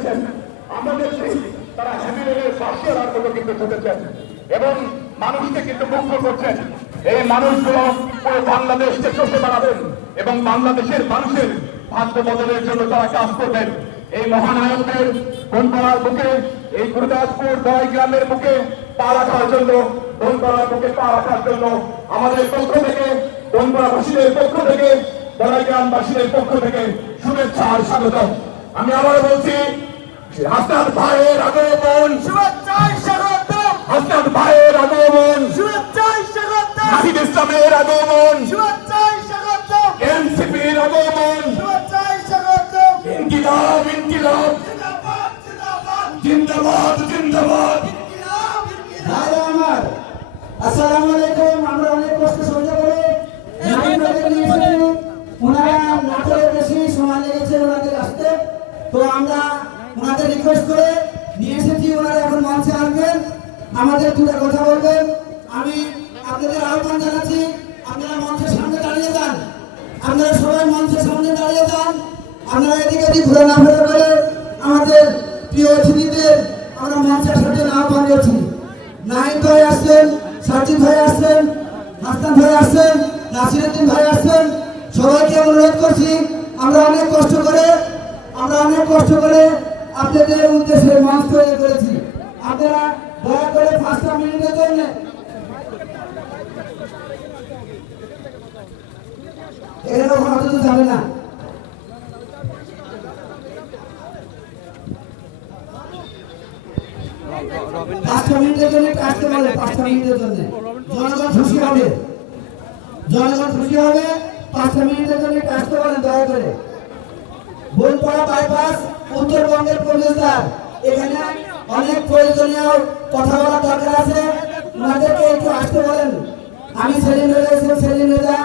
এসেছেন, আমরা দেখছি তারা হেভি রেলের পাশে মতো কিন্তু ঠেকেছেন এবং মানুষকে কিন্তু মুক্ত করছেন। এই মানুষগুলো পুরো বাংলাদেশকে চষে বেড়াবেন এবং বাংলাদেশের মানুষের ভাগ্য বদলের জন্য তারা কাজ করবেন। এই মহানায়কদের বনপাড়ার বুকে, এই গুরুদাসপুর দয়াগ্রামের বুকে পা রাখার জন্য, বনপাড়ার বুকে পা রাখার জন্য আমাদের পক্ষ থেকে, বনপাড়াবাসীদের পক্ষ থেকে, দয়াগ্রামবাসীদের পক্ষ থেকে শুভেচ্ছা আর স্বাগত। আমি আবারও বলছি, হাসনাত ভাইয়ের আগমন, শুভেচ্ছায় স্বাগতম। হাসনাত ভাইয়ের আগমন, শুভেচ্ছায় স্বাগতম। নাহিদ ইসলামের আগমন, শুভেচ্ছায় স্বাগতম। এনসিপির আগমন, শুভেচ্ছায় স্বাগতম। ইনকিলাব ইনকিলাব জিন্দাবাদ জিন্দাবাদ জিন্দাবাদ জিন্দাবাদ। ইনকিলাব ইনকিলাব। ভাইরা আমার, আসসালামু আলাইকুম। আমরা অনেক কষ্ট সহ্য করে নাইনকে নিয়েছি। ওনারা নাটোরে বেশি সময় লেগেছে ওনাদের আসতে, তো আমরা ওনাদের রিকোয়েস্ট করে নিয়ে এসেছি। ওনারা এখন মঞ্চে আসবেন, আমাদের দুটো কথা বলবেন। আমি আপনাদের আহ্বান জানাচ্ছি, আপনারা মঞ্চের সামনে দাঁড়িয়ে যান। আপনারা সবাই মঞ্চের সামনে দাঁড়িয়ে যান। আপনারা এদিকে এদিক ঘুরে না ফেরে করে আমাদের প্রিয় অতিথিদের আমরা মঞ্চের সাথে আহ্বান করছি। নাইন ভাই আসছেন, সাজিদ ভাই আসছেন, হাসান ভাই আসছেন, নাসিরউদ্দিন ভাই আসছেন। সবাইকে অনুরোধ করছি, আমরা অনেক কষ্ট করে আপনাদের উদ্দেশ্যে মঞ্চ তৈরি করেছি। আপনারা দয়া করে 5 মিনিটের জন্য এখানে হয়তো যাবে না। পাঁচ মিনিটের জন্য কাজতে বলে, 5 মিনিটের জন্য জনগণ খুশি হবে, জনগণ খুশি হবে। 5 মিনিটের জন্য কাজতে বলেন দয়া করে। বনপাড়া বাইপাস উত্তরবঙ্গের প্রবেশদ্বার, এখানে অনেক প্রয়োজনীয় কথা বলার দরকার আছে, ওনাদেরকে একটু আসতে বলেন। আমি সেলিম রেজা